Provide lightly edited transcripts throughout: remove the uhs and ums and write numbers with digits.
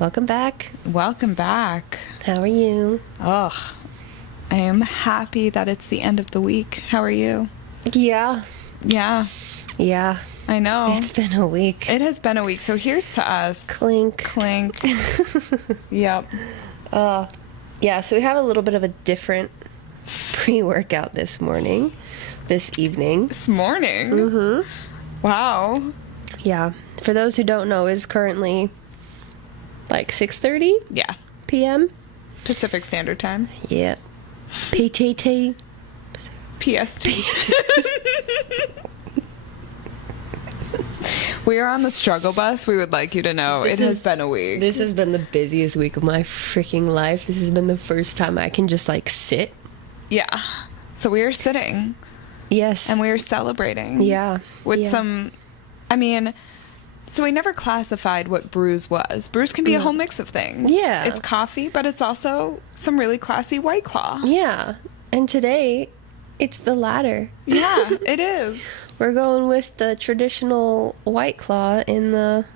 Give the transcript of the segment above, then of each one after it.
Welcome back. Welcome back. How are you? Ugh. I am happy that it's the end of the week. How are you? Yeah. Yeah. Yeah. I know. It's been a week. It has been a week. So here's to us. Clink. Clink. Yep. Yeah, so we have a little bit of a different pre-workout this evening. This morning? Mm-hmm. Wow. Yeah. For those who don't know, it's currently like 6:30 Yeah. p.m. Pacific Standard Time. Yeah. PTT. PST. We are on the struggle bus. We would like you to know it has been a week. This has been the busiest week of my freaking life. This has been the first time I can just like sit. Yeah. So we are sitting. Yes. And we are celebrating. Yeah. With some, so we never classified what Brews was. Brews can be a whole mix of things. Yeah. It's coffee, but it's also some really classy White Claw. Yeah. And today, it's the latter. Yeah, it is. We're going with the traditional White Claw in the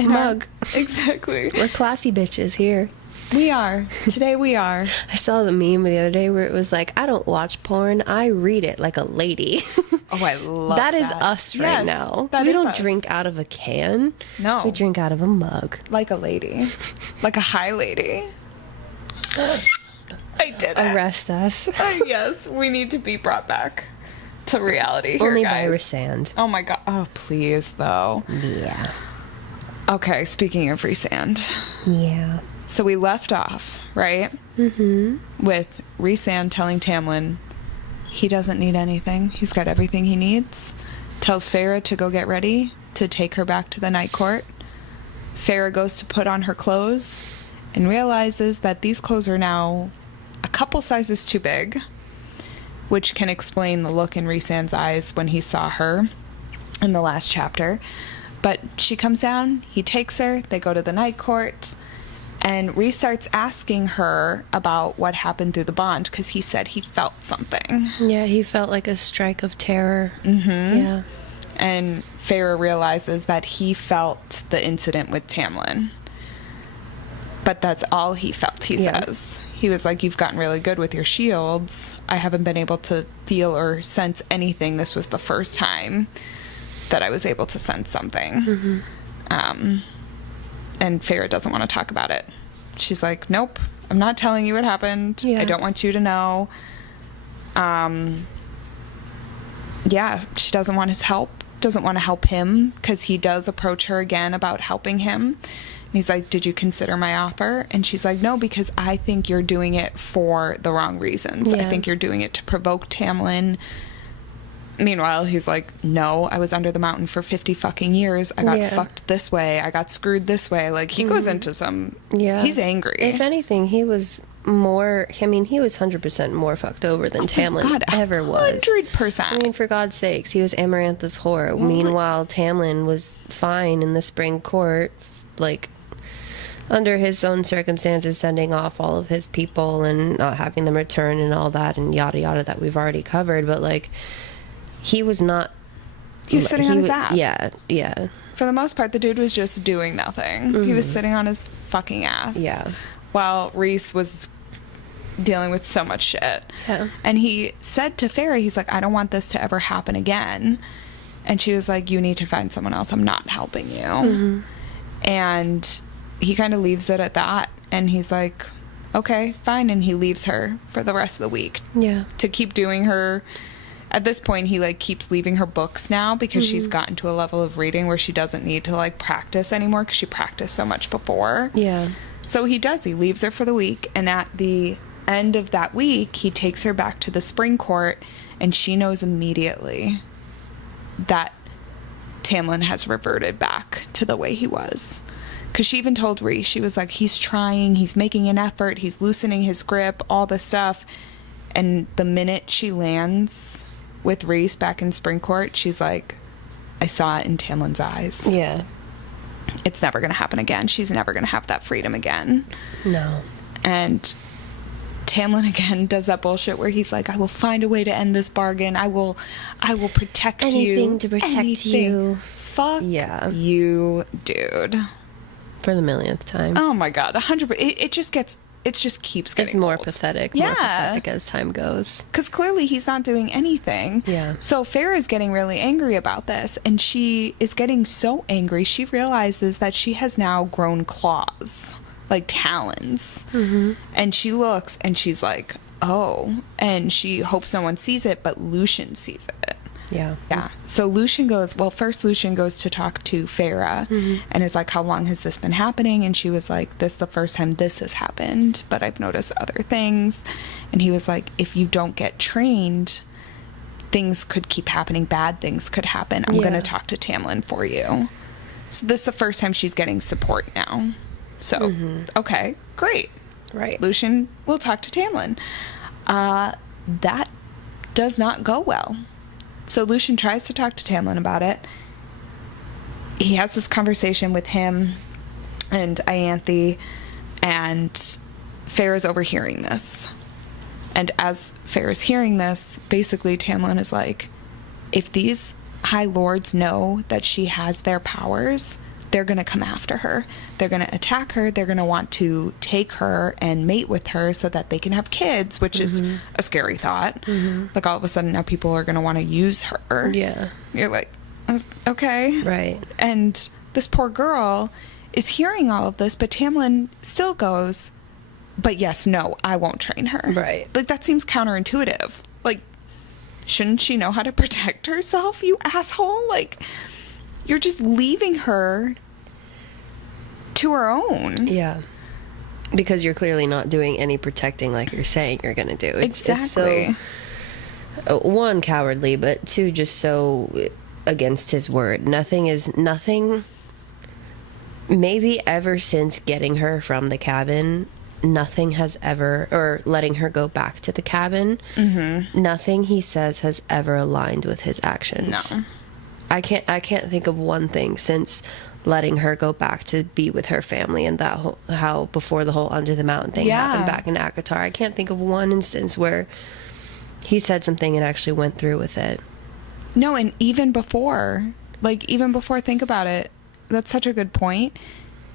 mug. Exactly. We're classy bitches here. We are. Today we are. I saw the meme the other day where it was like, I don't watch porn, I read it like a lady. Oh, I love that. That is us right now. That we is don't us. drink out of a can. No. We drink out of a mug. Like a lady. Like a high lady. I did it. Arrest us. Yes, we need to be brought back to reality here, Only guys. by Resand. Oh my god. Oh, please, though. Yeah. Okay, speaking of Resand. Yeah. So we left off, right? Mm-hmm. With Resand telling Tamlin he doesn't need anything. He's got everything he needs. Tells Farah to go get ready to take her back to the night court. Farah goes to put on her clothes and realizes that these clothes are now a couple sizes too big, which can explain the look in Resand's eyes when he saw her in the last chapter. But she comes down, he takes her, they go to the night court, and Rhys starts asking her about what happened through the bond, because he said he felt something. Yeah, he felt like a strike of terror. Mm-hmm. Yeah. And Farah realizes that he felt the incident with Tamlin. But that's all he felt, he says. He was like, you've gotten really good with your shields. I haven't been able to feel or sense anything. This was the first time that I was able to sense something. Mm-hmm. And Farah doesn't want to talk about it. She's like, nope, I'm not telling you what happened. Yeah. I don't want you to know. Yeah, she doesn't want his help. Doesn't want to help him, because he does approach her again about helping him. And he's like, did you consider my offer? And she's like, no, because I think you're doing it for the wrong reasons. Yeah. I think you're doing it to provoke Tamlin. Meanwhile, he's like, no, I was under the mountain for 50 fucking years. I got fucked this way. I got screwed this way. Like, he goes into some... Yeah. He's angry. If anything, he was more... I mean, he was 100% more fucked over than Tamlin God, ever was. 100%. I mean, for God's sakes, he was Amarantha's whore. Meanwhile, Tamlin was fine in the spring court, like, under his own circumstances, sending off all of his people and not having them return and all that and yada yada that we've already covered. But, like, he was not... He was sitting on his ass. Yeah, yeah. For the most part, the dude was just doing nothing. He was sitting on his fucking ass. Yeah. While Rhys was dealing with so much shit. Yeah. And he said to Farah, he's like, I don't want this to ever happen again. And she was like, you need to find someone else. I'm not helping you. And he kind of leaves it at that. And he's like, okay, fine. And he leaves her for the rest of the week. Yeah. To keep doing her... At this point, he, like, keeps leaving her books now because she's gotten to a level of reading where she doesn't need to, like, practice anymore because she practiced so much before. Yeah. So he does. He leaves her for the week, and at the end of that week, he takes her back to the spring court, and she knows immediately that Tamlin has reverted back to the way he was. Because she even told Rhys, she was like, he's trying, he's making an effort, he's loosening his grip, all this stuff. And the minute she lands with Rhys back in spring court, she's like, I saw it in Tamlin's eyes. Yeah. It's never going to happen again. She's never going to have that freedom again. No. And Tamlin again does that bullshit where he's like, I will find a way to end this bargain. I will protect you. Anything to protect you. Fuck Yeah. you, dude. For the millionth time. Oh my God, 100%. It just keeps getting It's more old. pathetic. Yeah. More pathetic as time goes. Because clearly he's not doing anything. Yeah. So Farrah's getting really angry about this, and she is getting so angry, she realizes that she has now grown claws, like talons. Mm-hmm. And she looks, and she's like, oh. And she hopes no one sees it, but Lucian sees it. Yeah. Yeah. So Lucian goes to talk to Farrah and is like, how long has this been happening? And she was like, this is the first time this has happened, but I've noticed other things. And he was like, if you don't get trained, things could keep happening. Bad things could happen. I'm going to talk to Tamlin for you. So this is the first time she's getting support now. So, okay, great. Right. Lucian will talk to Tamlin. That does not go well. So Lucian tries to talk to Tamlin about it. He has this conversation with him and Ianthe, and Farrah's overhearing this. And as Farrah's hearing this, basically Tamlin is like, if these High Lords know that she has their powers, they're going to come after her. They're going to attack her. They're going to want to take her and mate with her so that they can have kids, which is a scary thought. Like, all of a sudden now people are going to want to use her. Yeah. You're like, okay. Right. And this poor girl is hearing all of this, but Tamlin still goes, but yes, no, I won't train her. Right. Like, that seems counterintuitive. Like, shouldn't she know how to protect herself, you asshole? Like, you're just leaving her to her own. Yeah. Because you're clearly not doing any protecting like you're saying you're going to do. Exactly. It's so, one, cowardly, but two, just so against his word. Nothing, maybe ever since getting her from the cabin, nothing has ever, or letting her go back to the cabin, nothing he says has ever aligned with his actions. No. I can't think of one thing since letting her go back to be with her family and that whole, how before the whole Under the Mountain thing happened back in Akatar. I can't think of one instance where he said something and actually went through with it. No, and even before, think about it. That's such a good point.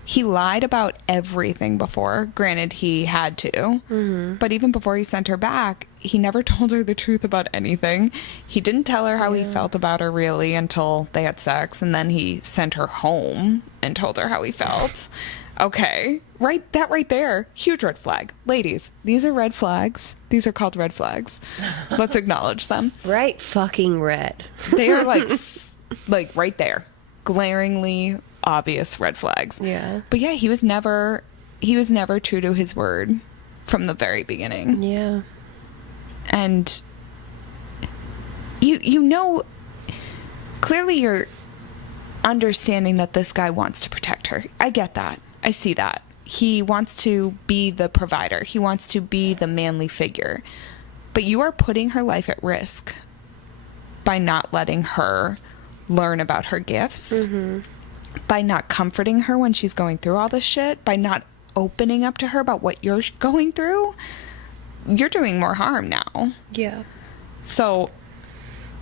He lied about everything before. Granted, he had to. But even before he sent her back, he never told her the truth about anything. He didn't tell her how he felt about her, really, until they had sex. And then he sent her home and told her how he felt. Okay. That right there. Huge red flag. Ladies, these are red flags. These are called red flags. Let's acknowledge them. Right fucking red. They are like right there. Glaringly obvious red flags. Yeah. But yeah, he was never true to his word from the very beginning. Yeah. And you know, clearly you're understanding that this guy wants to protect her. I get that. I see that. He wants to be the provider. He wants to be the manly figure. But you are putting her life at risk by not letting her learn about her gifts. By not comforting her when she's going through all this shit, by not opening up to her about what you're going through, you're doing more harm now. Yeah. So,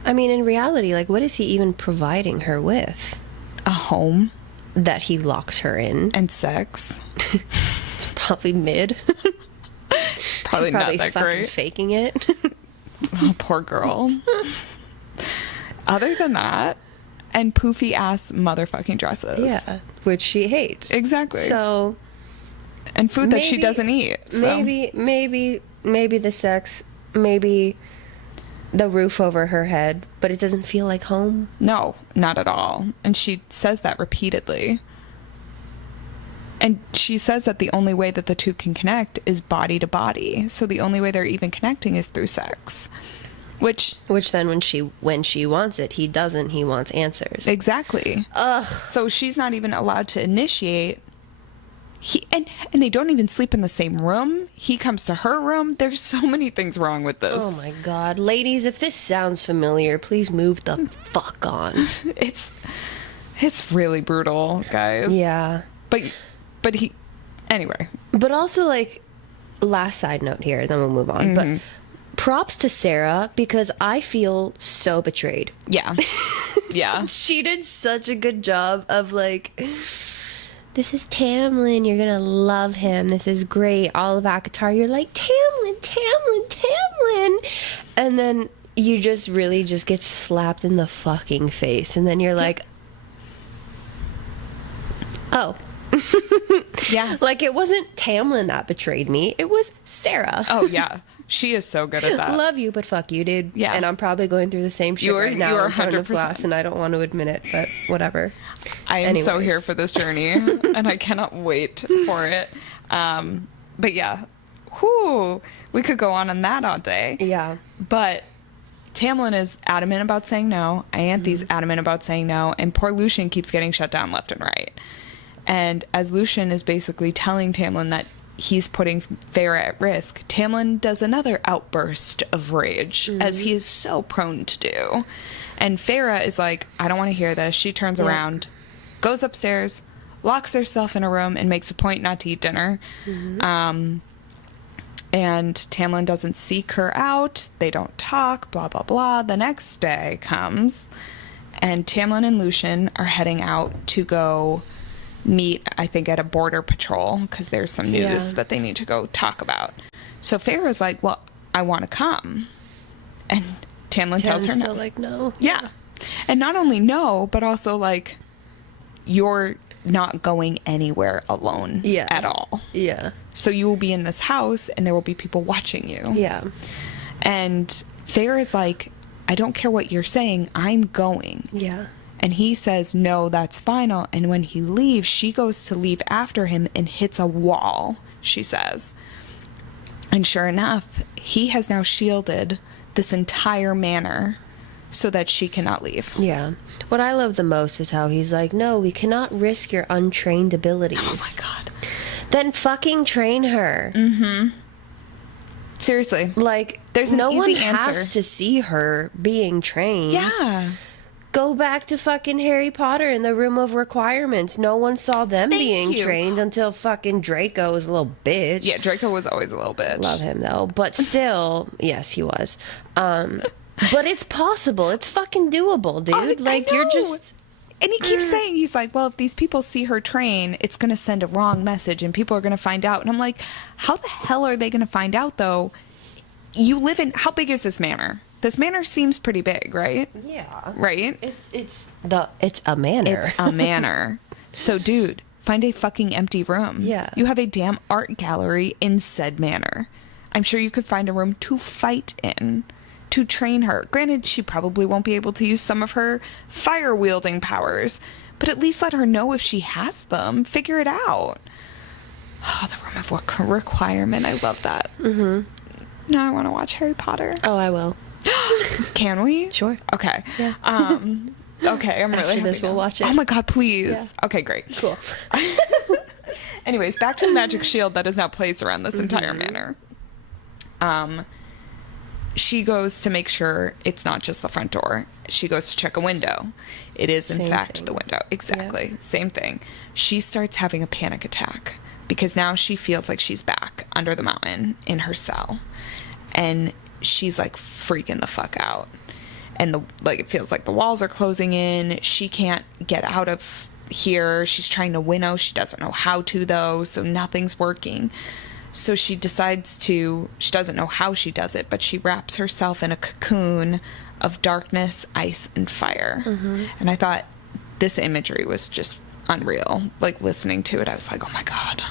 I mean, in reality, like, what is he even providing her with? a home That he locks her in. and sex. It's probably mid. Probably He's not probably that fucking great. faking it. Oh, poor girl. Other than that, and poofy ass motherfucking dresses. Yeah. Which she hates. Exactly. So And food that she maybe- doesn't eat. So. Maybe the sex, maybe the roof over her head, but it doesn't feel like home. No, not at all. And she says that repeatedly. And she says that the only way that the two can connect is body to body. So the only way they're even connecting is through sex. Which then when she wants it, he doesn't. He wants answers. exactly. Ugh. So she's not even allowed to initiate. And they don't even sleep in the same room. He comes to her room. There's so many things wrong with this. Oh my god. Ladies, if this sounds familiar, please move the fuck on. It's really brutal, guys. Yeah. But he anyway. But also, like, last side note here, then we'll move on. But props to Sarah, because I feel so betrayed. Yeah. Yeah. She did such a good job of, like, this is Tamlin. You're going to love him. This is great. All of ACOTAR, you're like, Tamlin, Tamlin, Tamlin. And then you just really just get slapped in the fucking face. And then you're like, oh. Yeah. Like, it wasn't Tamlin that betrayed me. It was Sarah. Oh, yeah. She is so good at that. Love you, but fuck you, dude. Yeah. And I'm probably going through the same shit right now in front of 100%. glass, and I don't want to admit it, but whatever. I am so Anyways. here for this journey, and I cannot wait for it. But yeah, we could go on that all day. Yeah. But Tamlin is adamant about saying no. Ianthe's adamant about saying no, and poor Lucian keeps getting shut down left and right. And as Lucian is basically telling Tamlin that he's putting Feyre at risk, Tamlin does another outburst of rage, as he is so prone to do. And Feyre is like, I don't want to hear this. She turns around, goes upstairs, locks herself in a room, and makes a point not to eat dinner. And Tamlin doesn't seek her out. They don't talk, blah, blah, blah. The next day comes, and Tamlin and Lucian are heading out to go meet, I think, at a border patrol, because there's some news that they need to go talk about. So Feyre's like, well, I want to come. And Tamlin tells her no. Still like, no. Yeah. And not only no, but also like, you're not going anywhere alone at all. Yeah. So you will be in this house and there will be people watching you. Yeah. And Feyre is like, I don't care what you're saying, I'm going. Yeah. And he says, no, that's final. And when he leaves, she goes to leave after him and hits a wall, she says. And sure enough, he has now shielded this entire manor so that she cannot leave. Yeah. What I love the most is how he's like, no, we cannot risk your untrained abilities. Oh my God. Then fucking train her. Mm-hmm. Seriously. Like, there's no an one easy answer. has to see her being trained. Yeah. Go back to fucking Harry Potter in the Room of Requirements. No one saw them being trained until fucking Draco was a little bitch. Yeah, Draco was always a little bitch. Love him though, but still, yes, he was. But it's possible. It's fucking doable, dude. Like, you're just. And he keeps saying, he's like, well, if these people see her train, it's going to send a wrong message and people are going to find out. And I'm like, how the hell are they going to find out though? You live in, how big is this manor? This manor seems pretty big, right? Yeah. Right? It's a manor. It's a manor. So, dude, find a fucking empty room. Yeah. You have a damn art gallery in said manor. I'm sure you could find a room to fight in, to train her. Granted, she probably won't be able to use some of her fire-wielding powers, but at least let her know if she has them. Figure it out. Oh, the Room of Requirement. I love that. Mm-hmm. Now I want to watch Harry Potter. Oh, I will. Can we? Sure. Okay. Yeah. Okay, I'm really After happy this, we'll now. watch it. Oh my God, please. Yeah. Okay, great. Cool. Anyways, back to the magic shield that is now placed around this entire manor. She goes to make sure it's not just the front door. She goes to check a window. It is, in fact, the window. Exactly. Yeah. Same thing. She starts having a panic attack because now she feels like she's back under the mountain in her cell. And she's like freaking the fuck out. And it feels like the walls are closing in. She can't get out of here. She's trying to winnow. She doesn't know how to, though, so nothing's working. So she decides she doesn't know how she does it, but she wraps herself in a cocoon of darkness, ice, and fire. Mm-hmm. And I thought this imagery was just unreal. Like, listening to it, I was like, oh my God.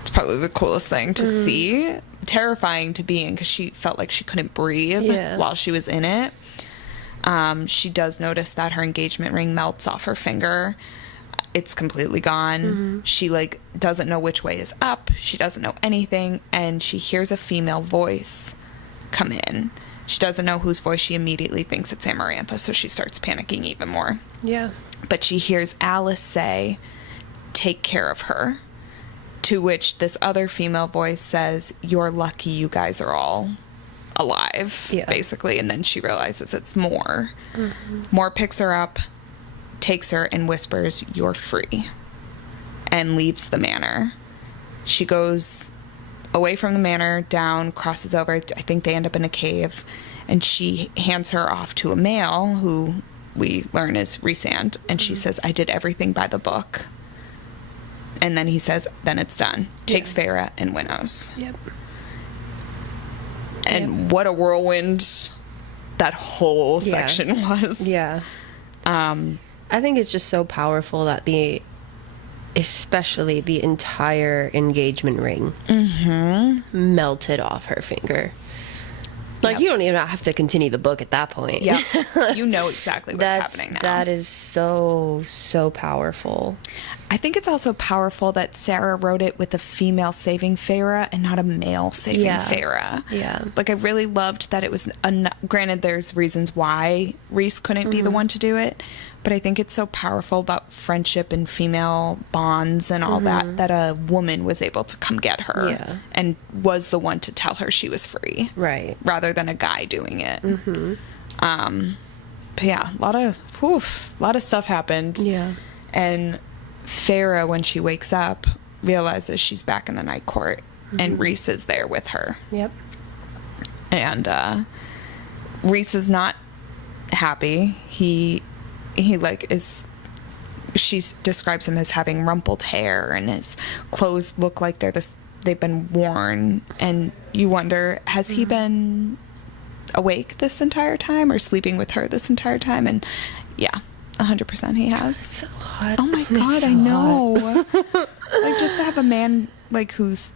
It's probably the coolest thing to see. Terrifying to be in because she felt like she couldn't breathe while she was in it. She does notice that her engagement ring melts off her finger. It's completely gone. Mm-hmm. She doesn't know which way is up. She doesn't know anything, and she hears a female voice come in. She doesn't know whose voice. She immediately thinks it's Amarantha, so she starts panicking even more. Yeah. But she hears Alice say, "Take care of her." To which this other female voice says, "You're lucky you guys are all alive," basically. And then she realizes it's Moore. Mm-hmm. Moore picks her up, takes her, and whispers, "You're free," and leaves the manor. She goes away from the manor, down, crosses over. I think they end up in a cave, and she hands her off to a male who we learn is Rhysand, and she says, "I did everything by the book." And then he says, then it's done. Takes Feyre and winnows. Yep. And what a whirlwind that whole section was. Yeah. I think it's just so powerful that especially the entire engagement ring melted off her finger. Like, you don't even have to continue the book at that point. Yeah. You know exactly what's happening now. That is so, so powerful. I think it's also powerful that Sarah wrote it with a female saving Feyre and not a male saving Feyre. Yeah. Like, I really loved that it was, granted, there's reasons why Rhys couldn't be the one to do it, but I think it's so powerful about friendship and female bonds and all that a woman was able to come get her and was the one to tell her she was free. Right. Rather than a guy doing it. But yeah, a lot of stuff happened. Yeah. And Feyre, when she wakes up, realizes she's back in the night court and Rhys is there with her. Yep. And Rhys is not happy. He she describes him as having rumpled hair and his clothes look like they've been worn, and you wonder, has he been awake this entire time or sleeping with her this entire time? And yeah, 100% he has. So hot. Oh my god, I know. Like, just to have a man like who's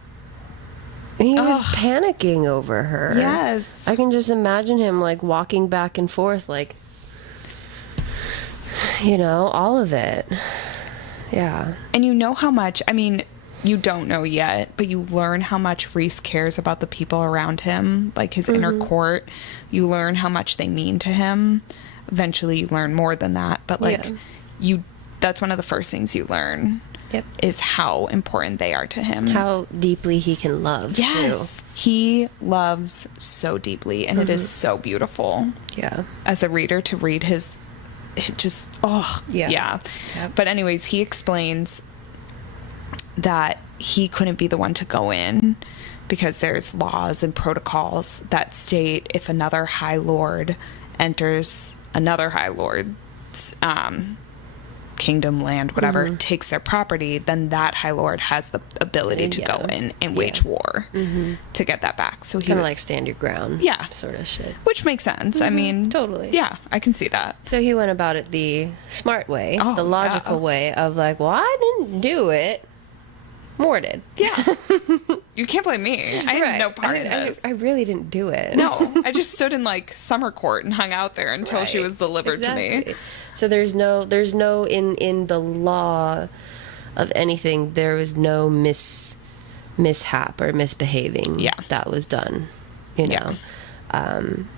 he was panicking over her. Yes. I can just imagine him like walking back and forth, like, all of it. Yeah. And you know how much, I mean, you don't know yet, but you learn how much Rhys cares about the people around him, like his inner court. You learn how much they mean to him. Eventually you learn more than that, but like that's one of the first things you learn. Yep. Is how important they are to him. How deeply he can love, too. He loves so deeply, and it is so beautiful. Yeah. As a reader, to read yeah. But anyways, he explains that he couldn't be the one to go in because there's laws and protocols that state if another High Lord enters another High Lord's kingdom, land, whatever, takes their property, then that High Lord has the ability to go in and wage war to get that back. So he kind of like stand your ground, sort of shit. Which makes sense. I mean, totally. Yeah, I can see that. So he went about it the smart way, the logical way of like, well, I didn't do it. Moore did. Yeah. You can't blame me. I had no part in this. I really didn't do it. No. I just stood in like summer court and hung out there until she was delivered to me. So there's no in the law of anything, there was no mishap or misbehaving that was done.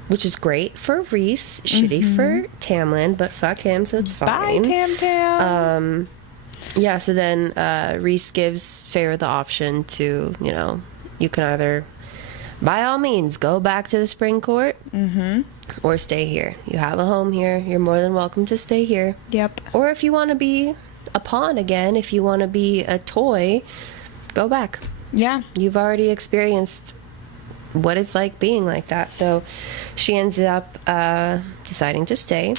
Which is great for Rhys, shitty for Tamlin, but fuck him, so it's fine. Bye, Tam. Yeah, so then Rhys gives Feyre the option to, you can either, by all means, go back to the Spring Court or stay here. You have a home here. You're more than welcome to stay here. Yep. Or if you want to be a pawn again, if you want to be a toy, go back. Yeah. You've already experienced what it's like being like that. So she ends up deciding to stay.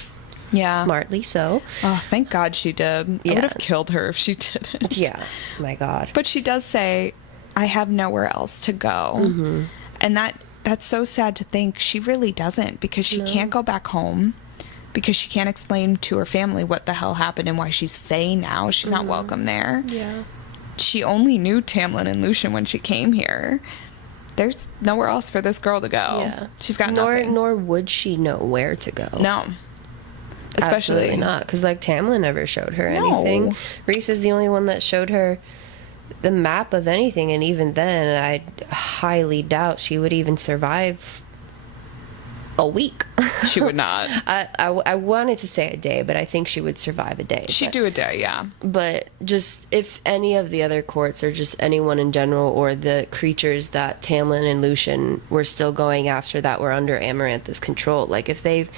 Yeah. Smartly so. Oh, thank God she did. Yeah. I would have killed her if she didn't. Yeah. My God. But she does say, I have nowhere else to go. And that's so sad to think. She really doesn't, because she can't go back home, because she can't explain to her family what the hell happened and why she's Fae now. She's not welcome there. Yeah. She only knew Tamlin and Lucien when she came here. There's nowhere else for this girl to go. Yeah. She's got nothing. Nor would she know where to go. No. Especially Absolutely not, because like Tamlin never showed her anything. Rhys is the only one that showed her the map of anything, and even then I highly doubt she would even survive a week. She would not. I wanted to say a day, but I think she would survive a day. She'd do a day, yeah. But just if any of the other courts, or just anyone in general, or the creatures that Tamlin and Lucien were still going after that were under Amarantha's control, like if they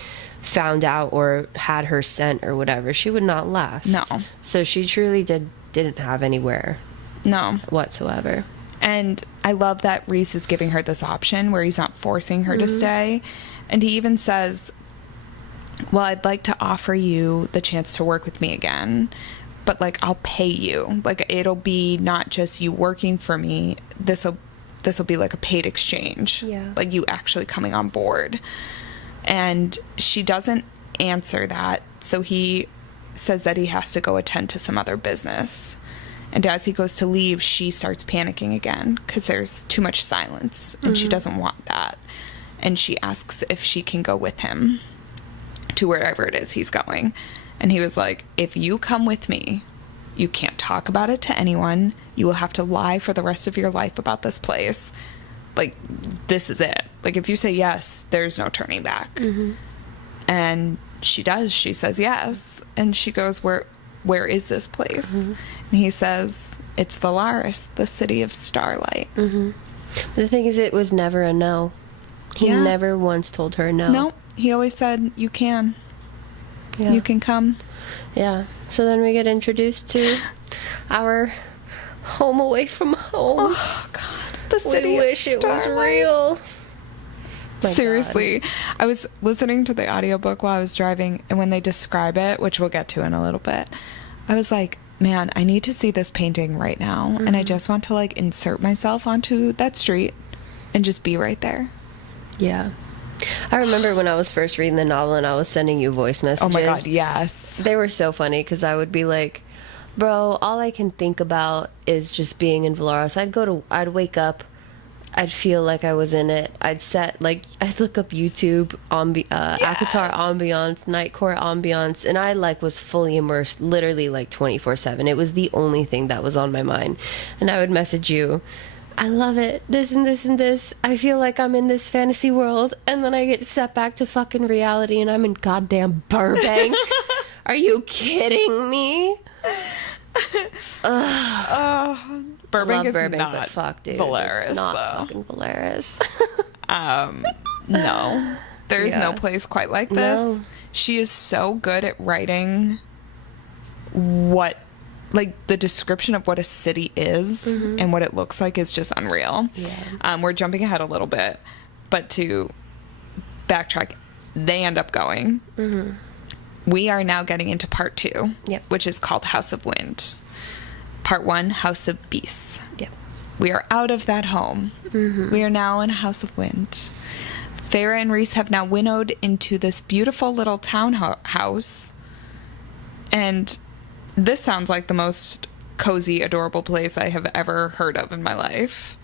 found out or had her scent or whatever, she would not last. No. So she truly didn't have anywhere whatsoever. And I love that Rhys is giving her this option where he's not forcing her to stay. And he even says, well, I'd like to offer you the chance to work with me again, but, like, I'll pay you. Like, it'll be not just you working for me. This'll be like a paid exchange. Yeah. Like, you actually coming on board. And she doesn't answer that, so he says that he has to go attend to some other business. And as he goes to leave, she starts panicking again because there's too much silence, and she doesn't want that. And she asks if she can go with him to wherever it is he's going. And he was like, if you come with me, you can't talk about it to anyone. You will have to lie for the rest of your life about this place. Like, this is it. Like, if you say yes, there's no turning back. And she does. She says yes. And she goes, where is this place? And he says, it's Valaris, the city of starlight. But the thing is, it was never a no. He never once told her no. No, he always said, you can. Yeah. You can come. Yeah. So then we get introduced to our home away from home. Oh, God. The city We of wish it was starlight. real. My Seriously. God. I was listening to the audiobook while I was driving, and when they describe it, which we'll get to in a little bit, I was like, man, I need to see this painting right now. And I just want to, like, insert myself onto that street and just be right there. Yeah. I remember when I was first reading the novel and I was sending you voice messages. Oh my God, yes. They were so funny because I would be like, bro, all I can think about is just being in Valaris. I'd wake up, I'd feel like I was in it. I'd look up YouTube, Akatar ambiance, Night Court ambiance, and I, like, was fully immersed, literally, like, 24/7. It was the only thing that was on my mind. And I would message you, I love it, this and this and this. I feel like I'm in this fantasy world, and then I get set back to fucking reality, and I'm in goddamn Burbank. Are you kidding me? Burbank is Burbank, not but fuck, dude. Valaris, it's not though. fucking Valaris. No. There's Yeah. no place quite like this. No. She is so good at writing what, like, the description of what a city is and what it looks like is just unreal. Yeah. We're jumping ahead a little bit, but to backtrack, they end up going. We are now getting into part 2, Yep. which is called House of Wind. Part 1, House of Beasts. Yep. We are out of that home. We are now in House of Wind. Farah and Rhys have now winnowed into this beautiful little townhouse. And this sounds like the most cozy, adorable place I have ever heard of in my life.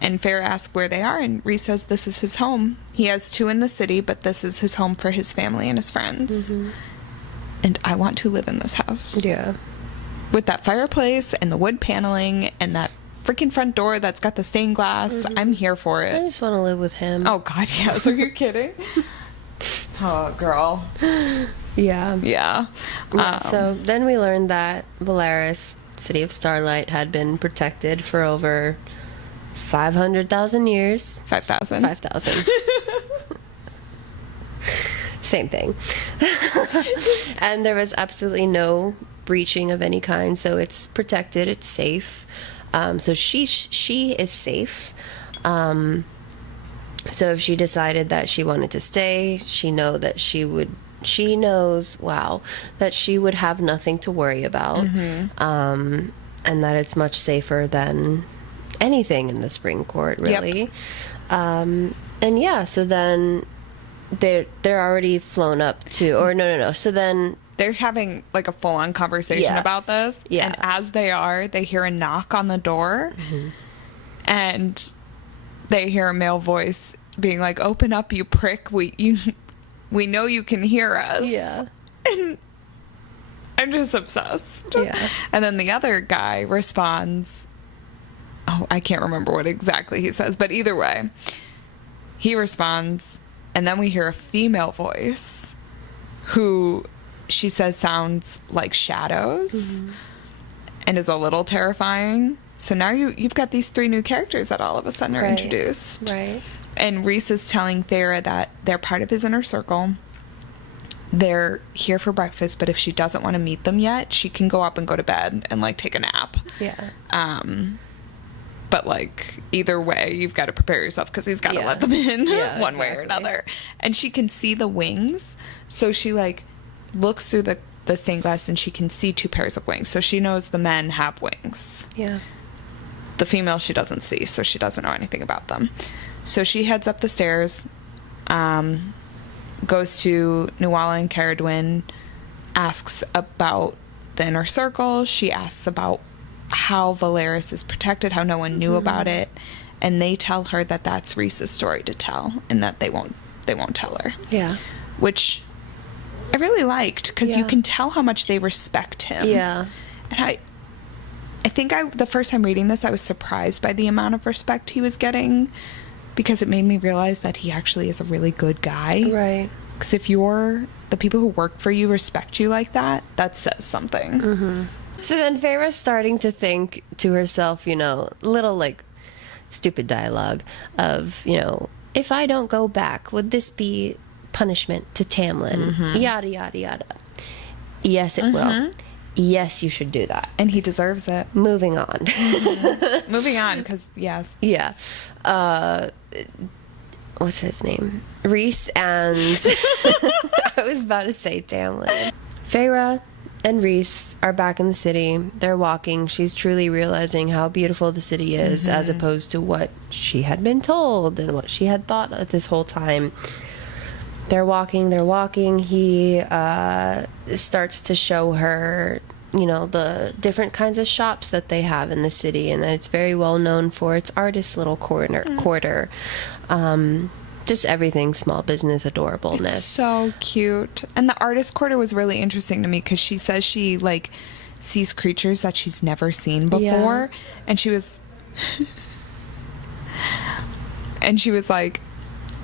And Farah asks where they are, and Rhys says this is his home. He has 2 in the city, but this is his home for his family and his friends. And I want to live in this house. Yeah. With that fireplace and the wood paneling and that freaking front door that's got the stained glass. I'm here for I it. just want to live with him. Oh, God, yes. Are you kidding? Oh, girl. Yeah. Yeah. So then we learned that Valaris, City of Starlight, had been protected for over 500,000 years. 5,000. 5,000. Same thing. And there was absolutely no breaching of any kind, so it's protected, it's safe. So she is safe. So if she decided that she wanted to stay, she knows that she would have nothing to worry about. And that it's much safer than anything in the Spring Court, really. Yep. And yeah, so then they're already flown up to, or no. So then they're having like a full-on conversation Yeah. about this. Yeah. And as they are, they hear a knock on the door. And they hear a male voice being like, "Open up, you prick. We know you can hear us." Yeah. And I'm just obsessed. Yeah. And then the other guy responds, oh, I can't remember what exactly he says, but either way, he responds, and then we hear a female voice who she says sounds like shadows and is a little terrifying. So now you've got these 3 new characters that all of a sudden are Right. introduced. Right. And Rhys is telling Farah that they're part of his inner circle. They're here for breakfast, but if she doesn't want to meet them yet, she can go up and go to bed and like take a nap. Yeah. But like either way, you've got to prepare yourself because he's got to Yeah. let them in Yeah, one way or exactly. another. And she can see the wings, so she like looks through the stained glass and she can see 2 pairs of wings. So she knows the men have wings. Yeah. The female she doesn't see, so she doesn't know anything about them. So she heads up the stairs, goes to Nuala and Caradwyn, asks about the inner circle. She asks about how Valeris is protected, how no one knew about it, and they tell her that that's Rhys's story to tell, and that they won't tell her. Yeah. Which I really liked, because you can tell how much they respect him. Yeah. And I think the first time reading this, I was surprised by the amount of respect he was getting, because it made me realize that he actually is a really good guy. Right. Because if the people who work for you respect you like that, that says something. Mm-hmm. So then Feyre's starting to think to herself, little, like, stupid dialogue of, if I don't go back, would this be punishment to Tamlin? Mm-hmm. Yada, yada, yada. Yes, it will. Yes, you should do that. And he deserves it. Moving on. Mm-hmm. Moving on, because, yes. Yeah. What's his name? Rhys and... I was about to say Tamlin. Feyre and Rhys are back in the city. They're walking. She's truly realizing how beautiful the city is, as opposed to what she had been told and what she had thought of this whole time. They're walking. He starts to show her, the different kinds of shops that they have in the city, and that it's very well known for its artist little quarter. Just everything small business adorableness. It's so cute. And the artist quarter was really interesting to me, because she says she, like, sees creatures that she's never seen before. Yeah. And she was... and she was like,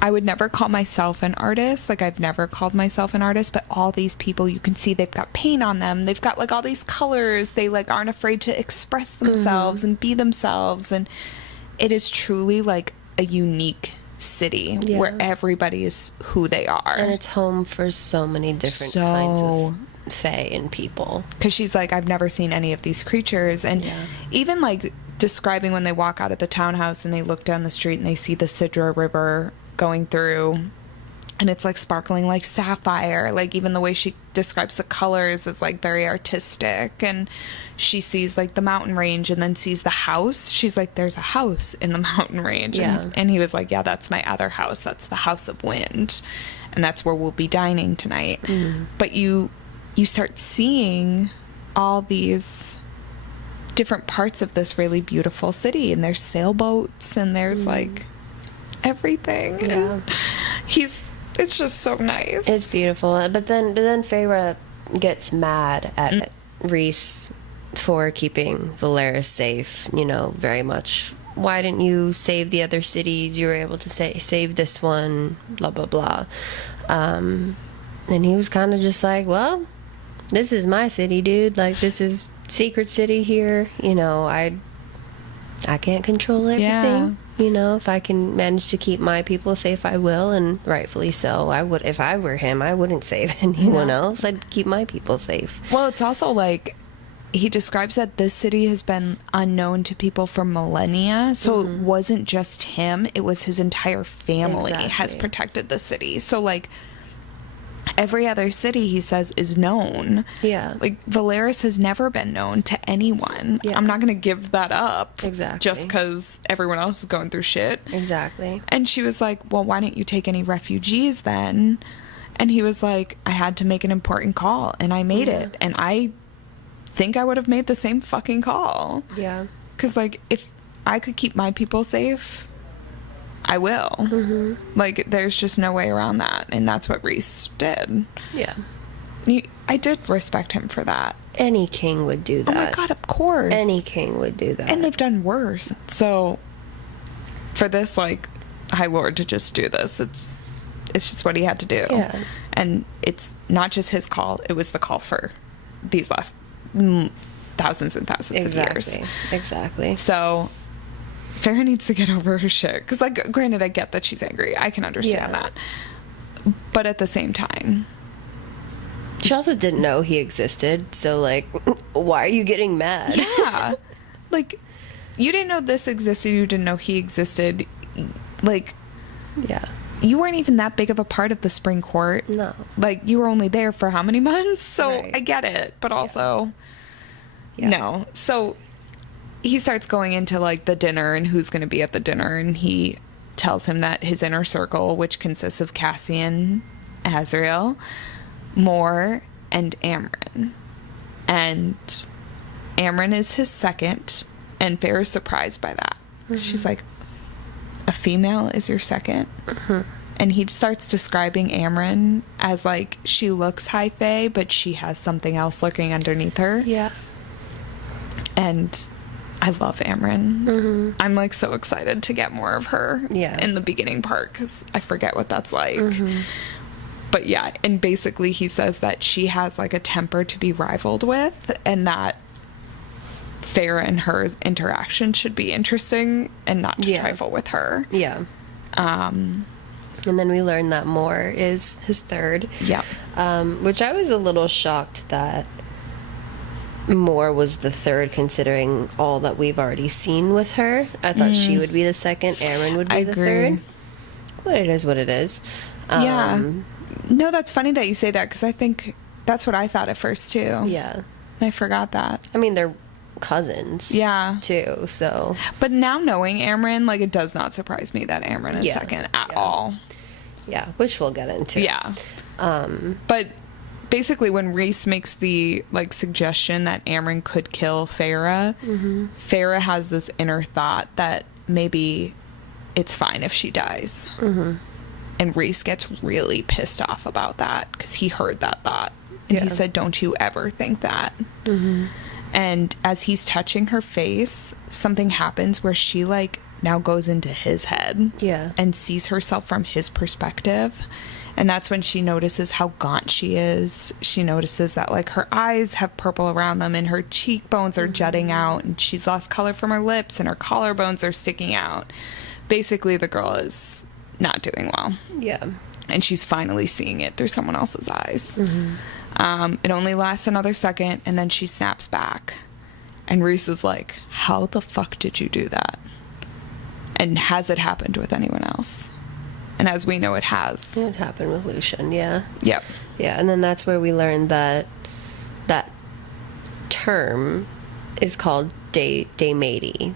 I would never call myself an artist. Like, I've never called myself an artist, but all these people, you can see they've got paint on them. They've got, like, all these colors. They, like, aren't afraid to express themselves and be themselves. And it is truly, like, a unique city where everybody is who they are. And it's home for so many different kinds of fae and people. Because she's like, I've never seen any of these creatures. And even, like, describing when they walk out of the townhouse and they look down the street and they see the Sidra River going through, and it's like sparkling like sapphire. Like, even the way she describes the colors is like very artistic. And she sees like the mountain range and then sees the house. She's like, there's a house in the mountain range. And he was like, yeah, that's my other house. That's the House of Wind, and that's where we'll be dining tonight. But you start seeing all these different parts of this really beautiful city, and there's sailboats and there's like everything. It's just so nice. It's beautiful. But then Feyre gets mad at Rhys for keeping Valeris safe, very much. Why didn't you save the other cities? You were able to save this one, blah, blah, blah. And he was kind of just like, well, this is my city, dude. Like, this is secret city here. I can't control everything. If I can manage to keep my people safe, I will, and rightfully so. I would, if I were him, I wouldn't save anyone else. I'd keep my people safe. Well, it's also like, he describes that this city has been unknown to people for millennia, so it wasn't just him, it was his entire family has protected the city. So, like, every other city, he says, is known. Yeah. Like, Valeris has never been known to anyone. Yeah. I'm not going to give that up. Exactly. Just because everyone else is going through shit. Exactly. And she was like, well, why didn't you take any refugees then? And he was like, I had to make an important call, and I made it. And I think I would have made the same fucking call. Yeah. Because, like, if I could keep my people safe, I will. Like, there's just no way around that. And that's what Rhys did. Yeah. I did respect him for that. Any king would do that. Oh my God, of course. Any king would do that. And they've done worse. So, for this, like, High Lord to just do this, it's just what he had to do. Yeah. And it's not just his call, it was the call for these last thousands and thousands of years. Exactly. So, Feyre needs to get over her shit. Because, like, granted, I get that she's angry. I can understand that. But at the same time, she also didn't know he existed. So, like, why are you getting mad? Yeah. Like, you didn't know this existed. You didn't know he existed. Like, yeah. you weren't even that big of a part of the spring court. No. Like, you were only there for how many months? So Right. I get it, but also, no. So he starts going into, like, the dinner and who's going to be at the dinner, and he tells him that his inner circle, which consists of Cassian, Azriel, Moore, and Amren. And Amren is his second, and Farrah's surprised by that. She's like, a female is your second? And he starts describing Amren as, like, she looks high fae, but she has something else lurking underneath her. Yeah. And I love Amren. I'm, like, so excited to get more of her in the beginning part, because I forget what that's like. But yeah, and basically he says that she has, like, a temper to be rivaled with, and that Farrah and her interaction should be interesting and not to trifle with her. Yeah. And then we learn that Moore is his third. Yeah. Which I was a little shocked that Moore was the third, considering all that we've already seen with her. I thought she would be the second, Aaron would be the third. But it is what it is. Yeah. No, that's funny that you say that, because I think that's what I thought at first, too. Yeah. I forgot that. I mean, they're cousins. Yeah. Too, so. But now knowing Amren, like, it does not surprise me that Amren is second at all. Yeah, which we'll get into. Yeah. But basically when Rhys makes the, like, suggestion that Amren could kill Farrah, Farrah has this inner thought that maybe it's fine if she dies. And Rhys gets really pissed off about that, because he heard that thought. And he said, don't you ever think that. And as he's touching her face, something happens where she, like, now goes into his head. Yeah. And sees herself from his perspective. And that's when she notices how gaunt she is. She notices that, like, her eyes have purple around them and her cheekbones are jutting out, and she's lost color from her lips and her collarbones are sticking out. Basically, the girl is not doing well. Yeah. And she's finally seeing it through someone else's eyes. It only lasts another second, and then she snaps back. And Rhys is like, how the fuck did you do that? And has it happened with anyone else? And as we know, it has. It happened with Lucian, yeah. Yep. Yeah, and then that's where we learned that that term is called Daimati.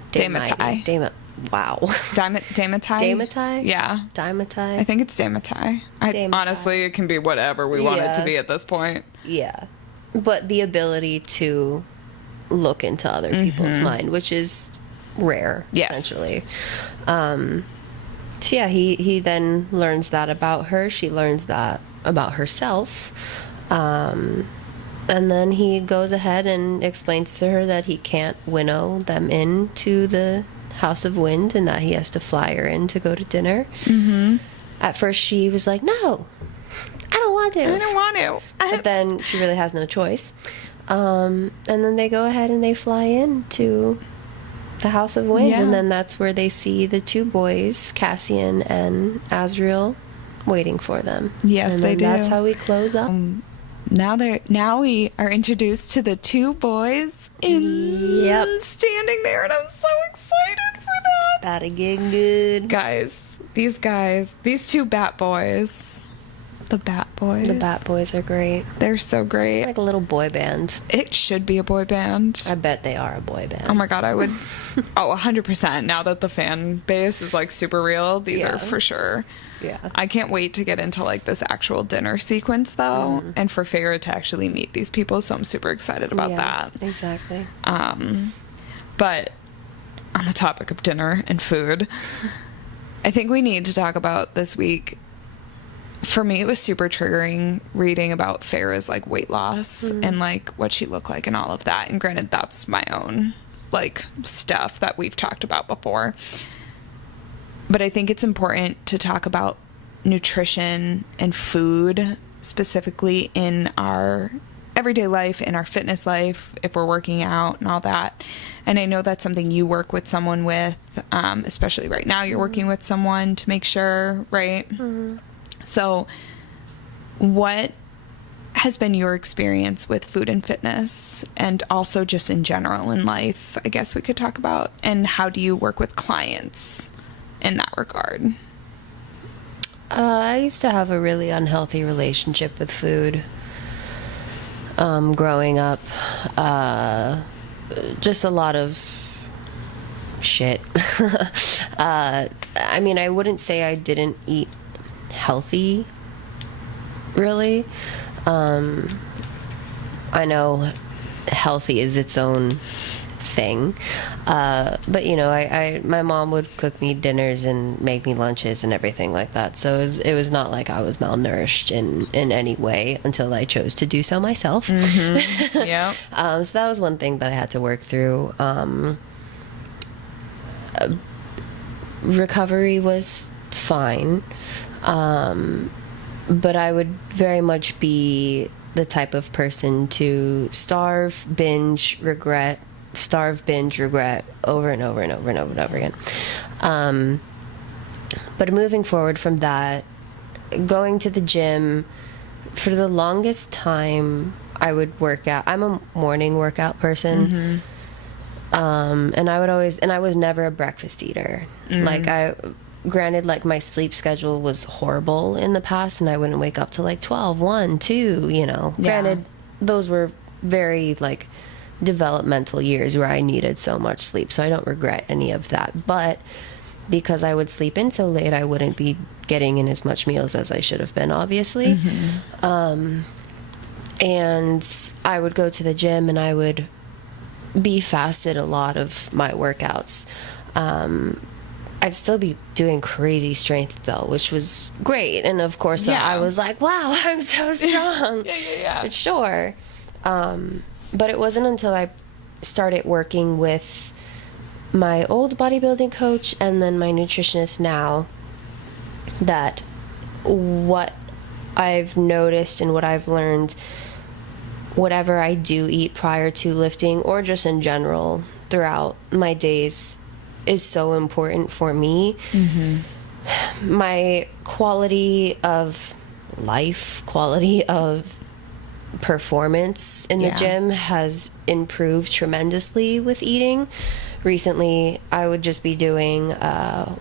Wow. Damatai? Damatai? Yeah. Damatai? I think it's Damatai. Honestly, it can be whatever we want it to be at this point. Yeah. But the ability to look into other people's mind, which is rare, essentially. So yeah, he then learns that about her. She learns that about herself. And then he goes ahead and explains to her that he can't winnow them into the House of Wind, and that he has to fly her in to go to dinner. At first she was like, no, I don't want to. I don't want to. But then she really has no choice. And then they go ahead and they fly in to the House of Wind, and then that's where they see the two boys, Cassian and Azriel, waiting for them. Yes, and they do. That's how we close up. Now we are introduced to the two boys standing there, and I'm so excited for that. About to get good. These two Bat Boys. The Bat Boys. The Bat Boys are great. They're so great. Like a little boy band. It should be a boy band. I bet they are a boy band. Oh my god, I would. 100%. Now that the fan base is, like, super real, these are for sure. Yeah. I can't wait to get into, like, this actual dinner sequence, though, and for Farrah to actually meet these people, so I'm super excited about that. Exactly. But on the topic of dinner and food, I think we need to talk about this week. For me, it was super triggering reading about Farrah's, like, weight loss and, like, what she looked like and all of that. And granted, that's my own, like, stuff that we've talked about before. But I think it's important to talk about nutrition and food, specifically in our everyday life, in our fitness life, if we're working out and all that. And I know that's something you work with someone with, especially right now you're working with someone to make sure, right? So what has been your experience with food and fitness, and also just in general in life, I guess we could talk about, and how do you work with clients in that regard? I used to have a really unhealthy relationship with food. Growing up, just a lot of shit. I mean, I wouldn't say I didn't eat healthy, really. I know healthy is its own thing, but you know, my mom would cook me dinners and make me lunches and everything like that, so it was not like I was malnourished in any way until I chose to do so myself. Yeah. So that was one thing that I had to work through. Recovery was fine, but I would very much be the type of person to starve, binge, regret over and over and over and over and over again. But moving forward from that, going to the gym, for the longest time, I would work out. I'm a morning workout person. And I was never a breakfast eater. Granted, like, my sleep schedule was horrible in the past, and I wouldn't wake up till like 12, 1, 2, you know. Yeah. Granted, those were very, like, developmental years where I needed so much sleep, so I don't regret any of that. But because I would sleep in so late, I wouldn't be getting in as much meals as I should have been, obviously. And I would go to the gym, and I would be fasted a lot of my workouts. I'd still be doing crazy strength though, which was great. And of course, I was like, wow, I'm so strong. Yeah. Sure. But it wasn't until I started working with my old bodybuilding coach and then my nutritionist now that what I've noticed and what I've learned, whatever I do eat prior to lifting or just in general throughout my days, is so important for me. My quality of life, quality of performance in the gym has improved tremendously with eating. Recently, I would just be doing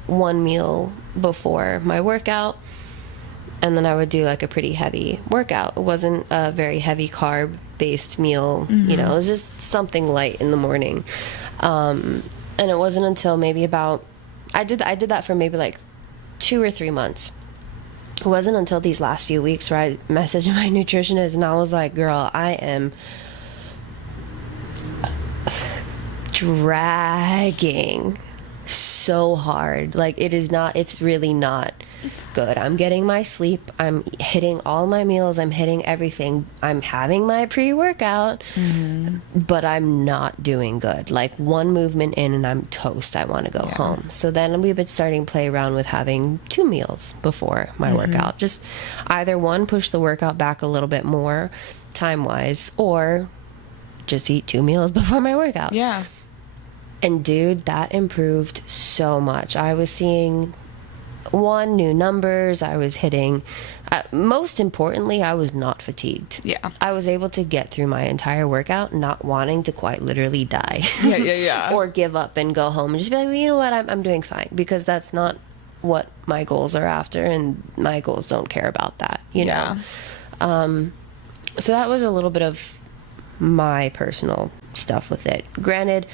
one meal before my workout, and then I would do like a pretty heavy workout. It wasn't a very heavy carb based meal, you know, it was just something light in the morning. And it wasn't until maybe I did that for maybe like 2 or 3 months. It wasn't until these last few weeks where I messaged my nutritionist and I was like, girl, I am dragging so hard. Like, it's really not good. I'm getting my sleep, I'm hitting all my meals, I'm hitting everything, I'm having my pre-workout, but I'm not doing good. Like, one movement in and I'm toast, I want to go home. So then we've been starting to play around with having 2 meals before my workout. Just either one, push the workout back a little bit more time wise, or just eat 2 meals before my workout. Yeah. And dude, that improved so much. I was seeing new numbers. I was hitting, most importantly, I was not fatigued. Yeah. I was able to get through my entire workout not wanting to quite literally die. Yeah. Or give up and go home and just be like, well, you know what, I'm doing fine, because that's not what my goals are after, and my goals don't care about that, you know. So that was a little bit of my personal stuff with it. Granted,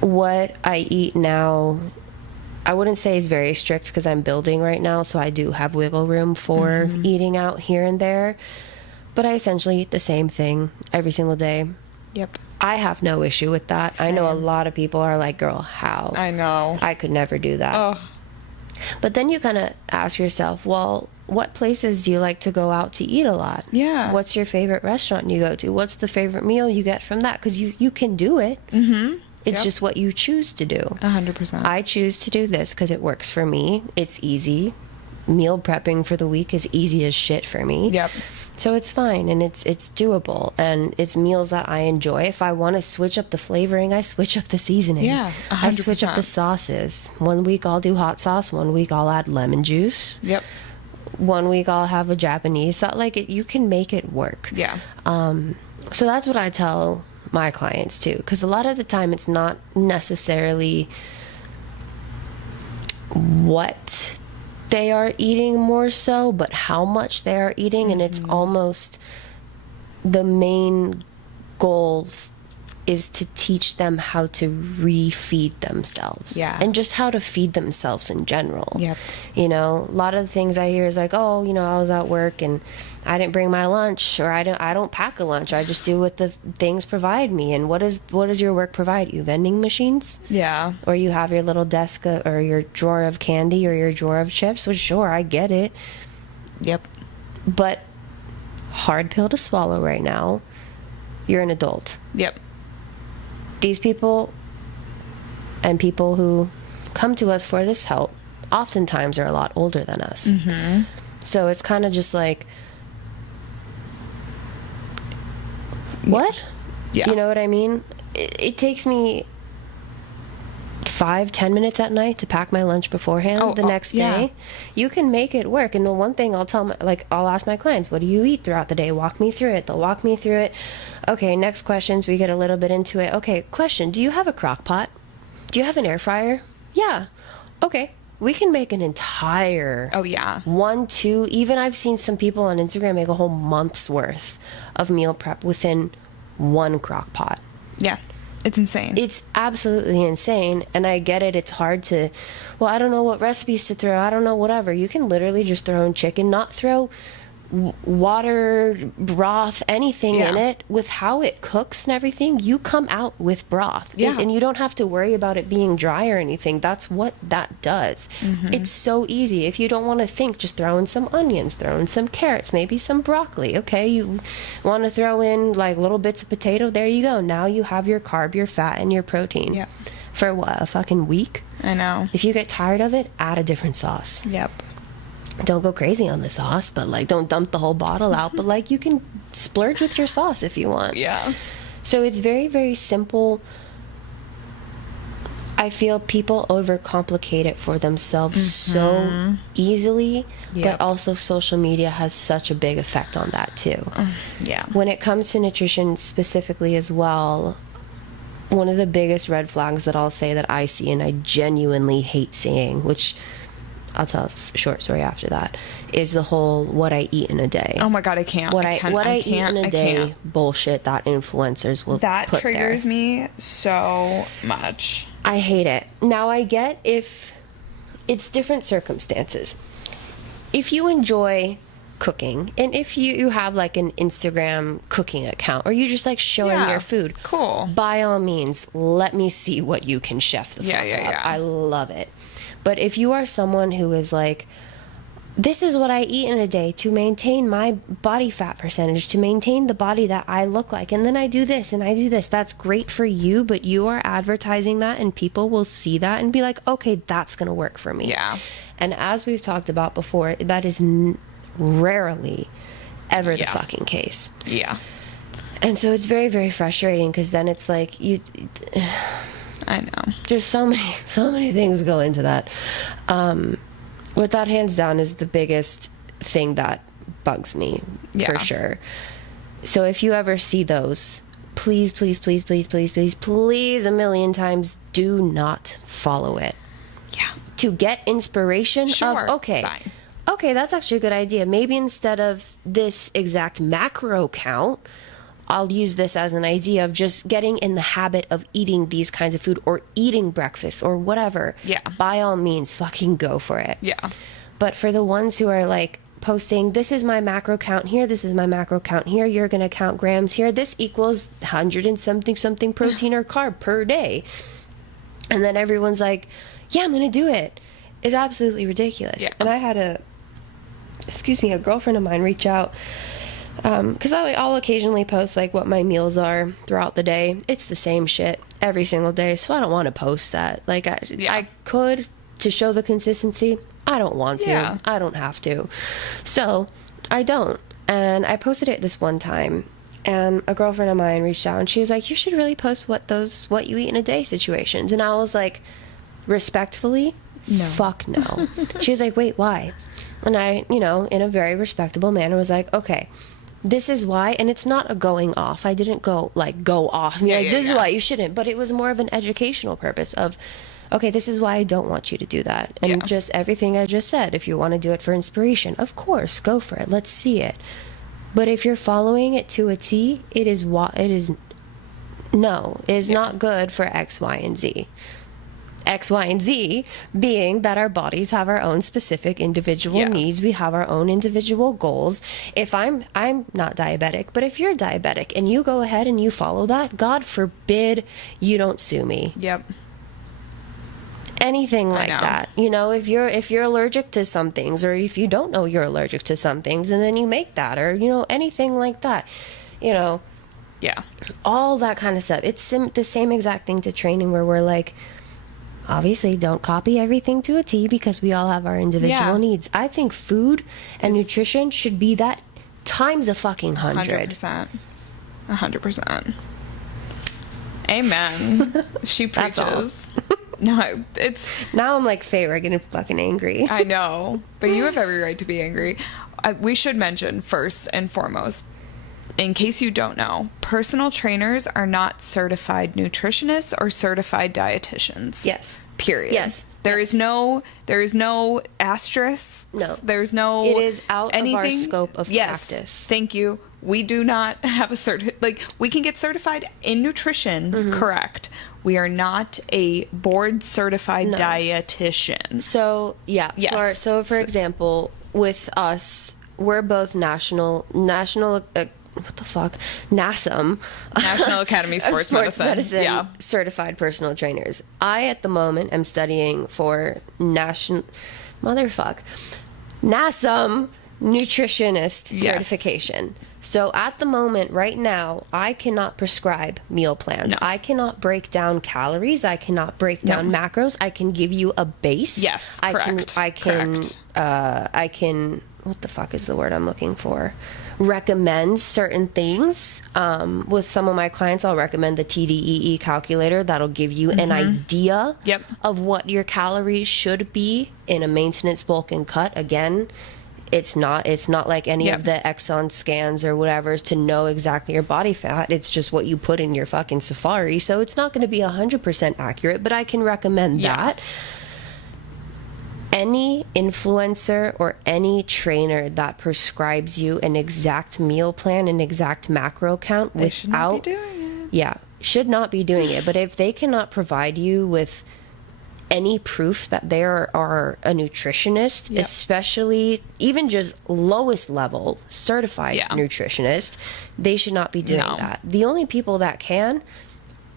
what I eat now, I wouldn't say is very strict, because I'm building right now, so I do have wiggle room for eating out here and there, but I essentially eat the same thing every single day. Yep. I have no issue with that. Same. I know a lot of people are like, girl, how? I know. I could never do that. Oh. But then you kind of ask yourself, well, what places do you like to go out to eat a lot? Yeah. What's your favorite restaurant you go to? What's the favorite meal you get from that? Because you can do it. It's just what you choose to do. 100%. I choose to do this because it works for me. It's easy. Meal prepping for the week is easy as shit for me. Yep. So it's fine, and it's doable, and it's meals that I enjoy. If I want to switch up the flavoring, I switch up the seasoning. Yeah, 100%. I switch up the sauces. One week I'll do hot sauce. One week I'll add lemon juice. Yep. One week I'll have a Japanese sauce. Like, you can make it work. Yeah. So that's what I tell my clients too, because a lot of the time it's not necessarily what they are eating more so, but how much they are eating, and it's almost the main goal is to teach them how to refeed themselves. Yeah. And just how to feed themselves in general. Yep. You know, a lot of the things I hear is like, oh, you know, I was at work and I didn't bring my lunch, or I don't pack a lunch. I just do what the things provide me. And what does your work provide you? Vending machines? Yeah. Or you have your little desk or your drawer of candy or your drawer of chips? Well, sure, I get it. Yep. But hard pill to swallow right now. You're an adult. Yep. These people and people who come to us for this help oftentimes are a lot older than us. Mm-hmm. So it's kind of just like, what? Yeah. You know what I mean? It takes me 5-10 minutes at night to pack my lunch beforehand the next day. Yeah. You can make it work. And the one thing I'll I'll ask my clients, what do you eat throughout the day? Walk me through it. They'll walk me through it. Okay, next questions. We get a little bit into it. Okay, question. Do you have a crock pot? Do you have an air fryer? Yeah. Okay. We can make an entire 1, 2, even I've seen some people on Instagram make a whole month's worth of meal prep within one crock pot. Yeah. It's insane. It's absolutely insane, and I get it. It's hard to, well, I don't know what recipes to throw. I don't know, whatever. You can literally just throw in chicken, not throw water, broth, anything in it. With how it cooks and everything, you come out with broth. Yeah. And you don't have to worry about it being dry or anything. That's what that does. Mm-hmm. It's so easy. If you don't want to think, just throw in some onions, throw in some carrots, maybe some broccoli. Okay, you want to throw in like little bits of potato, there you go. Now you have your carb, your fat, and your protein. Yep. For what, a fucking week? I know. If you get tired of it, add a different sauce. Yep. Don't go crazy on the sauce, but like don't dump the whole bottle out, but like you can splurge with your sauce if you want. Yeah. So it's very, very simple. I feel people overcomplicate it for themselves so easily, but also social media has such a big effect on that too. Yeah. When it comes to nutrition specifically as well, one of the biggest red flags that I'll say that I see and I genuinely hate seeing, which I'll tell a short story after that, is the whole what I eat in a day. Oh my God, I can't. What I eat in a day bullshit that influencers will that put triggers there. me so much. I hate it. Now I get if it's different circumstances. If you enjoy cooking and if you have like an Instagram cooking account or you just like showing your food, cool. By all means, let me see what you can chef the fuck up. I love it. But if you are someone who is like, this is what I eat in a day to maintain my body fat percentage, to maintain the body that I look like, and then I do this and I do this, that's great for you, but you are advertising that and people will see that and be like, okay, that's going to work for me. Yeah. And as we've talked about before, that is rarely ever the fucking case. Yeah. And so it's very, very frustrating because then it's like I know. Just so many things go into that. What that hands down is the biggest thing that bugs me for sure. So if you ever see those, please, please, please, please, please, please, please, a million times, do not follow it. Yeah. To get inspiration sure. of, okay, that's actually a good idea. Maybe instead of this exact macro count, I'll use this as an idea of just getting in the habit of eating these kinds of food or eating breakfast or whatever. Yeah. By all means, fucking go for it. Yeah. But for the ones who are like posting, this is my macro count here, this is my macro count here, you're going to count grams here, this equals 100 and something protein or carb per day. And then everyone's like, yeah, I'm going to do it. It's absolutely ridiculous. Yeah. And I had a girlfriend of mine reach out. Because I'll occasionally post like what my meals are throughout the day. It's the same shit every single day, so I don't want to post that. Like I could to show the consistency. I don't want to. Yeah. I don't have to. So I don't. And I posted it this one time, and a girlfriend of mine reached out and she was like, "You should really post what you eat in a day situations." And I was like, respectfully, no. Fuck no. She was like, "Wait, why?" And I, in a very respectable manner was like, okay, this is why. And it's not a going off. I didn't go off. This is why you shouldn't. But it was more of an educational purpose of, okay, this is why I don't want you to do that. And just everything I just said, if you want to do it for inspiration, of course, go for it. Let's see it. But if you're following it to a T, it is not good for X, Y, and Z. X, Y, and Z being that our bodies have our own specific individual needs. We have our own individual goals. If I'm not diabetic, but if you're diabetic and you go ahead and you follow that, God forbid you don't sue me. Yep. Anything like that. You know, if you're allergic to some things, or if you don't know you're allergic to some things and then you make that, or, you know, anything like that, you know. Yeah. All that kind of stuff. It's the same exact thing to training, where we're like, obviously don't copy everything to a T, because we all have our individual needs. I think food and nutrition should be that times a fucking 100. 100%. Amen. She preaches. That's all. No, it's... Now I'm like, Faye, we're getting fucking angry. I know, but you have every right to be angry. We should mention, first and foremost, in case you don't know, personal trainers are not certified nutritionists or certified dietitians. Yes. Period. Yes. There is no asterisk. No. There's no... It is out anything. of our scope of Yes. practice. Thank you. We do not have a we can get certified in nutrition, correct. We are not a board certified dietitian. So, yeah. Yes. For example, with us, we're both national, what the fuck? NASM. National Academy of Sports Medicine. Certified personal trainers. I, at the moment, am studying for NASM nutritionist certification. So at the moment, right now, I cannot prescribe meal plans. No. I cannot break down calories. I cannot break down macros. I can give you a base. Yes, correct. I can, what the fuck is the word I'm looking for? Recommend certain things. With some of my clients, I'll recommend the TDEE calculator. That'll give you an idea of what your calories should be in a maintenance bulk and cut. Again, it's not like any of the Exxon scans or whatever to know exactly your body fat. It's just what you put in your fucking Safari. So it's not going to be 100% accurate, but I can recommend that. Any influencer or any trainer that prescribes you an exact meal plan, an exact macro count They should not be doing it. Should not be doing it. But if they cannot provide you with any proof that they are a nutritionist, especially even just lowest level certified nutritionist, they should not be doing that. The only people that can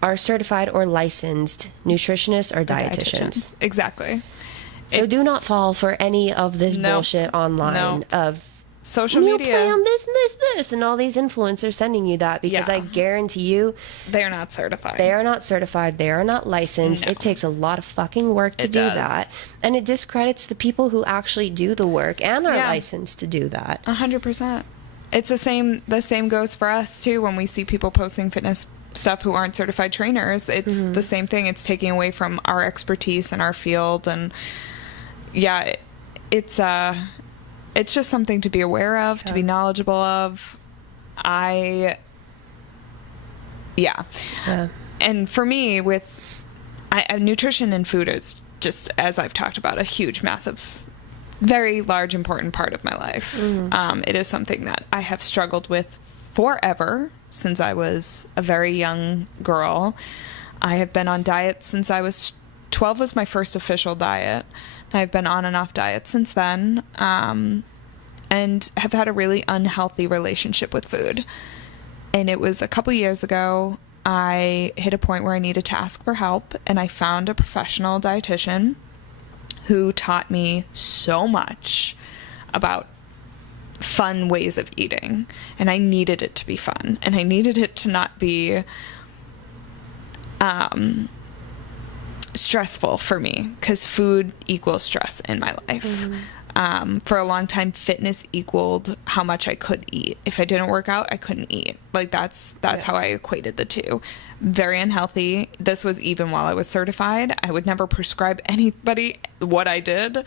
are certified or licensed nutritionists or dietitians. Exactly. So do not fall for any of this bullshit online of social meal media. Plan, this, and all these influencers sending you that, because I guarantee you they're not certified. They are not certified. They are not licensed. No. It takes a lot of fucking work to do that. And it discredits the people who actually do the work and are licensed to do that. 100%. It's the same goes for us too when we see people posting fitness stuff who aren't certified trainers. It's the same thing. It's taking away from our expertise in our field, and it's just something to be aware of, to be knowledgeable of. And for me, with nutrition and food is just, as I've talked about, a huge, massive, very large, important part of my life. It is something that I have struggled with forever, since I was a very young girl. I have been on diets since I was 12 was my first official diet. I've been on and off diets since then, and have had a really unhealthy relationship with food. And it was a couple years ago, I hit a point where I needed to ask for help, and I found a professional dietitian who taught me so much about fun ways of eating. And I needed it to be fun, and I needed it to not be stressful for me, because food equals stress in my life. For a long time, fitness equaled how much I could eat. If I didn't work out, I couldn't eat. Like that's how I equated the two. Very unhealthy. This was even while I was certified. I would never prescribe anybody what I did.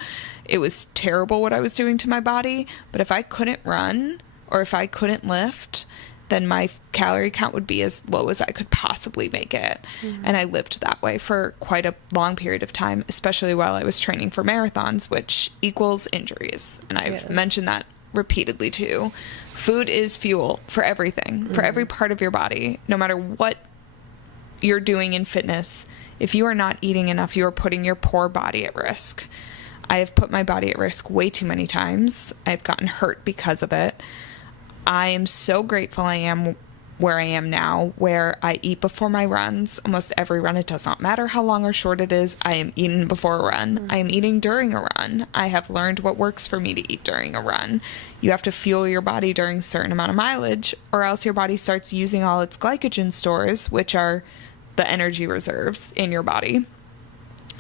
It was terrible what I was doing to my body. But if I couldn't run or if I couldn't lift, then my calorie count would be as low as I could possibly make it. And I lived that way for quite a long period of time, especially while I was training for marathons, which equals injuries. And I've mentioned that repeatedly too. Food is fuel for everything, for every part of your body, no matter what you're doing in fitness. If you are not eating enough, you are putting your poor body at risk. I have put my body at risk way too many times. I've gotten hurt because of it. I am so grateful I am where I am now, where I eat before my runs. Almost every run, it does not matter how long or short it is, I am eating before a run. I am eating during a run. I have learned what works for me to eat during a run. You have to fuel your body during a certain amount of mileage, or else your body starts using all its glycogen stores, which are the energy reserves in your body.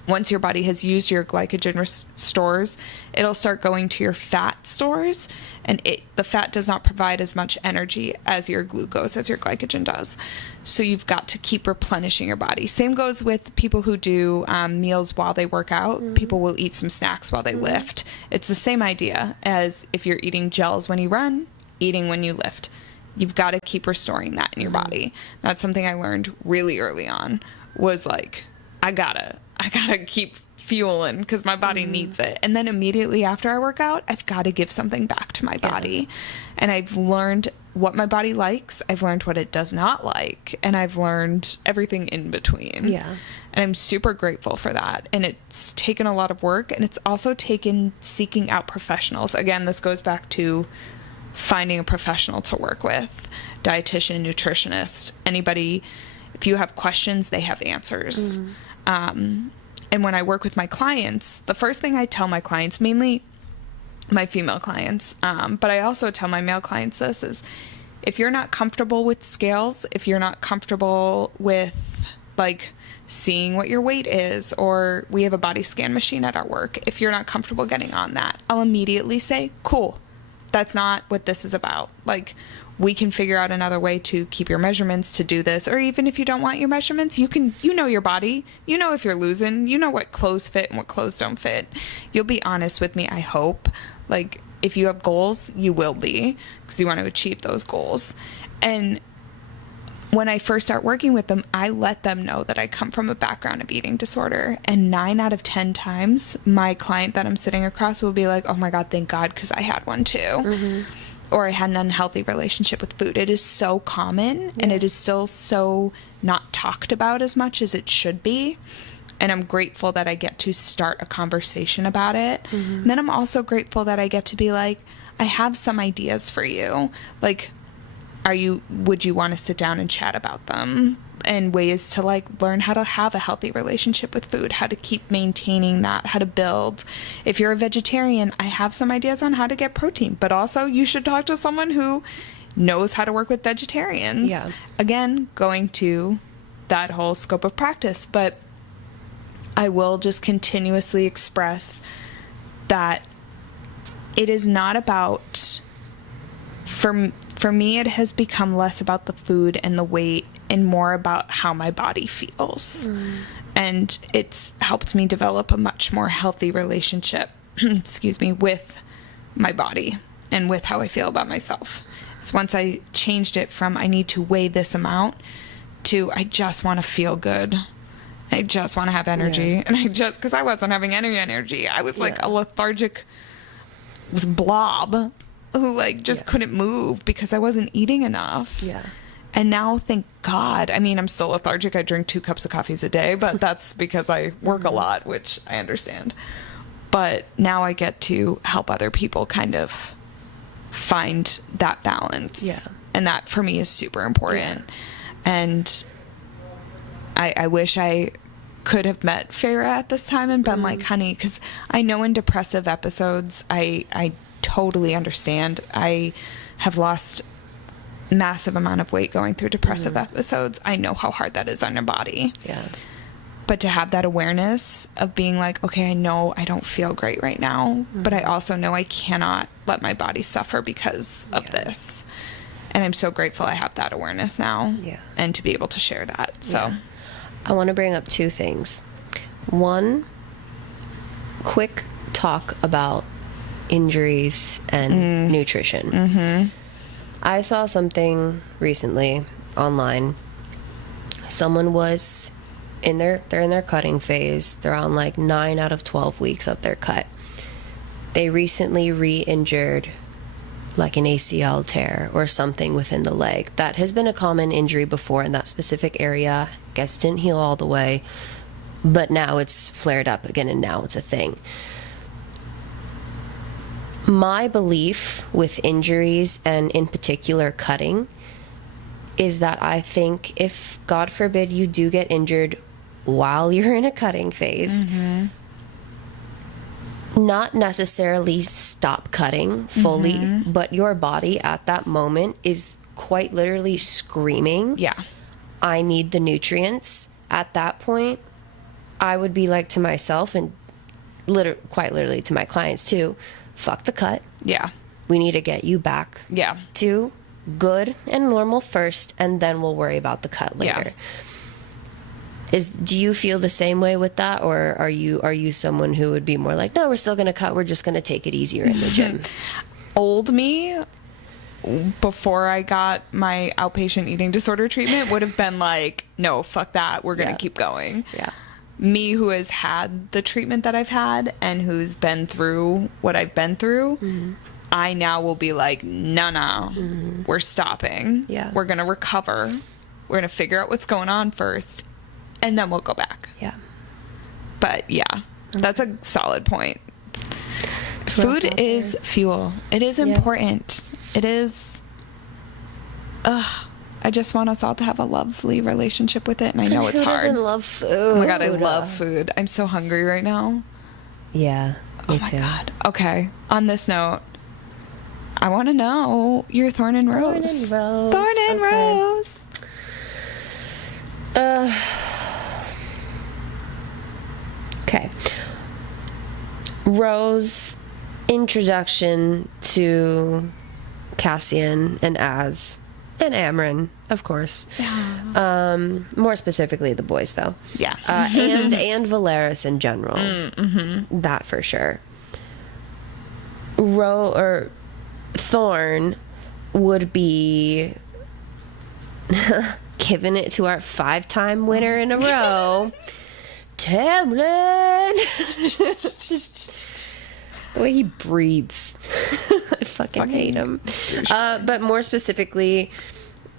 Once your body has used your glycogen stores, it'll start going to your fat stores, and the fat does not provide as much energy as your glucose, as your glycogen does. So you've got to keep replenishing your body. Same goes with people who do meals while they work out. People will eat some snacks while they lift. It's the same idea as if you're eating gels when you run, eating when you lift. You've got to keep restoring that in your body. That's something I learned really early on, was like, I gotta keep fueling because my body needs it. And then immediately after I work out, I've got to give something back to my body. And I've learned what my body likes. I've learned what it does not like. And I've learned everything in between. Yeah. And I'm super grateful for that. And it's taken a lot of work. And it's also taken seeking out professionals. Again, this goes back to finding a professional to work with. Dietitian, nutritionist, anybody. If you have questions, they have answers. And when I work with my clients, the first thing I tell my clients, mainly my female clients, but I also tell my male clients this, is if you're not comfortable with scales, if you're not comfortable with like seeing what your weight is, or we have a body scan machine at our work, if you're not comfortable getting on that, I'll immediately say, cool, that's not what this is about. Like, we can figure out another way to keep your measurements, to do this. Or even if you don't want your measurements, you know your body. You know if you're losing. You know what clothes fit and what clothes don't fit. You'll be honest with me, I hope. Like, if you have goals, you will be, because you want to achieve those goals. And when I first start working with them, I let them know that I come from a background of eating disorder. And 9 out of 10 times, my client that I'm sitting across will be like, oh my God, thank God, because I had one too. Or I had an unhealthy relationship with food. It is so common, and it is still so not talked about as much as it should be. And I'm grateful that I get to start a conversation about it. And then I'm also grateful that I get to be like, I have some ideas for you. Like, would you want to sit down and chat about them? And ways to like learn how to have a healthy relationship with food, how to keep maintaining that, how to build. If you're a vegetarian, I have some ideas on how to get protein, but also you should talk to someone who knows how to work with vegetarians. Yeah. Again, going to that whole scope of practice, but I will just continuously express that it is not about, for me, it has become less about the food and the weight and more about how my body feels. And it's helped me develop a much more healthy relationship, with my body and with how I feel about myself. So once I changed it from I need to weigh this amount to I just want to feel good. I just want to have energy. And because I wasn't having any energy. I was like a lethargic blob who like just couldn't move because I wasn't eating enough. And now, thank God, I mean, I'm still lethargic. I drink 2 cups of coffees a day, but that's because I work a lot, which I understand. But now I get to help other people kind of find that balance. And that, for me, is super important. And I wish I could have met Farah at this time and been like, honey, because I know in depressive episodes, I totally understand. I have lost massive amount of weight going through depressive episodes. I know how hard that is on your body. But to have that awareness of being like, okay, I know I don't feel great right now, but I also know I cannot let my body suffer because of this. And I'm so grateful I have that awareness now and to be able to share that. So I want to bring up 2 things. One, quick talk about injuries and nutrition. I saw something recently online. Someone was they're in their cutting phase. They're on like 9 out of 12 weeks of their cut. They recently re-injured like an ACL tear or something within the leg. That has been a common injury before in that specific area. I guess didn't heal all the way, but now it's flared up again and now it's a thing. My belief with injuries, and in particular cutting, is that I think if, God forbid, you do get injured while you're in a cutting phase, not necessarily stop cutting fully, but your body at that moment is quite literally screaming, I need the nutrients. At that point, I would be like to myself, and quite literally to my clients too, fuck the cut. Yeah. We need to get you back to good and normal first, and then we'll worry about the cut later. Do you feel the same way with that, or are you someone who would be more like, no, we're still gonna cut, we're just gonna take it easier in the gym? Old me, before I got my outpatient eating disorder treatment, would have been like, no, fuck that, we're gonna keep going. Me, who has had the treatment that I've had and who's been through what I've been through, I now will be like, no, we're stopping. We're going to recover. We're going to figure out what's going on first, and then we'll go back. But that's a solid point. Food is fuel. It is important. It is, I just want us all to have a lovely relationship with it, and I know it's hard. Who doesn't love food? Oh my God, I love food. I'm so hungry right now. Yeah, me too. Oh my God. Okay, on this note, I want to know your thorn and rose. Thorn and rose. Okay. Rose, introduction to Cassian and Az. And Amren, of course. More specifically, the boys, though. And Valeris in general. That for sure. Thorn would be giving it to our 5-time winner in a row, Tamlin. Just the way he breathes. I fucking hate him. But more specifically,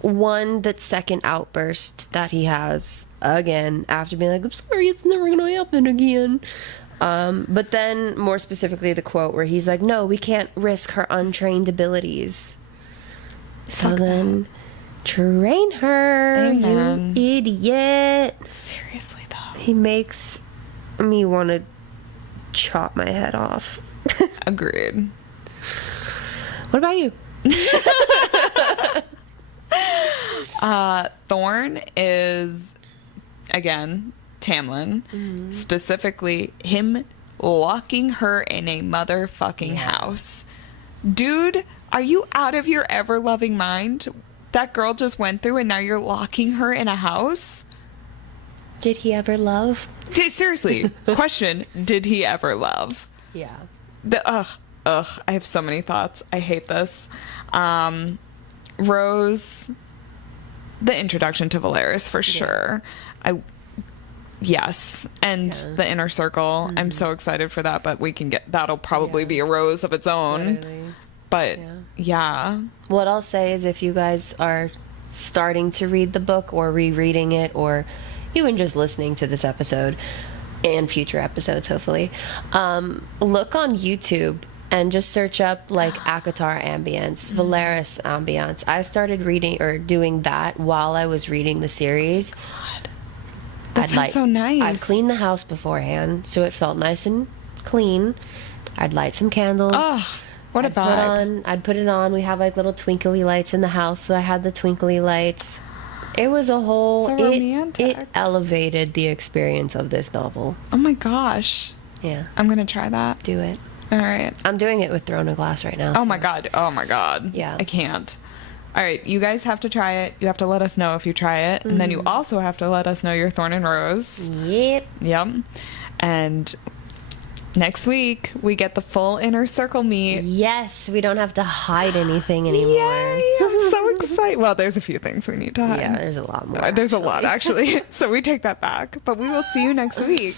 that second outburst that he has again after being like, I'm sorry, it's never going to happen again. But then more specifically, the quote where he's like, no, we can't risk her untrained abilities. So then train her, Amen. You idiot. Seriously, though. He makes me want to chop my head off. Agreed. What about you? Thorn is, again, Tamlin. Specifically, him locking her in a motherfucking house. Dude, are you out of your ever-loving mind? That girl just went through and now you're locking her in a house? Did he ever love? Seriously, question, did he ever love? Yeah. I have so many thoughts. I hate this. Rose, the introduction to Valeris for sure. Yes, and the inner circle. I'm so excited for that, but that'll probably be a Rose of its own. Literally. But what I'll say is, if you guys are starting to read the book or rereading it, or even just listening to this episode and future episodes, hopefully, look on YouTube and just search up like Akatar ambience, Valeris ambience. I started reading or doing that while I was reading the series. God, that sounds so nice. I'd clean the house beforehand so it felt nice and clean. I'd light some candles. Oh, what a vibe. I'd put it on. We have like little twinkly lights in the house, so I had the twinkly lights. It was a whole... So romantic. It elevated the experience of this novel. Oh my gosh. Yeah. I'm going to try that. Do it. All right. I'm doing it with Throne of Glass right now. Oh my God. Yeah. I can't. All right. You guys have to try it. You have to let us know if you try it. And then you also have to let us know your Thorn and Rose. Yep. Yep. And next week we get the full inner circle meet. Yes, we don't have to hide anything anymore. Yay! I'm so excited. Well, there's a few things we need to hide. Yeah, there's a lot more. There's a lot, actually. So we take that back. But we will see you next week.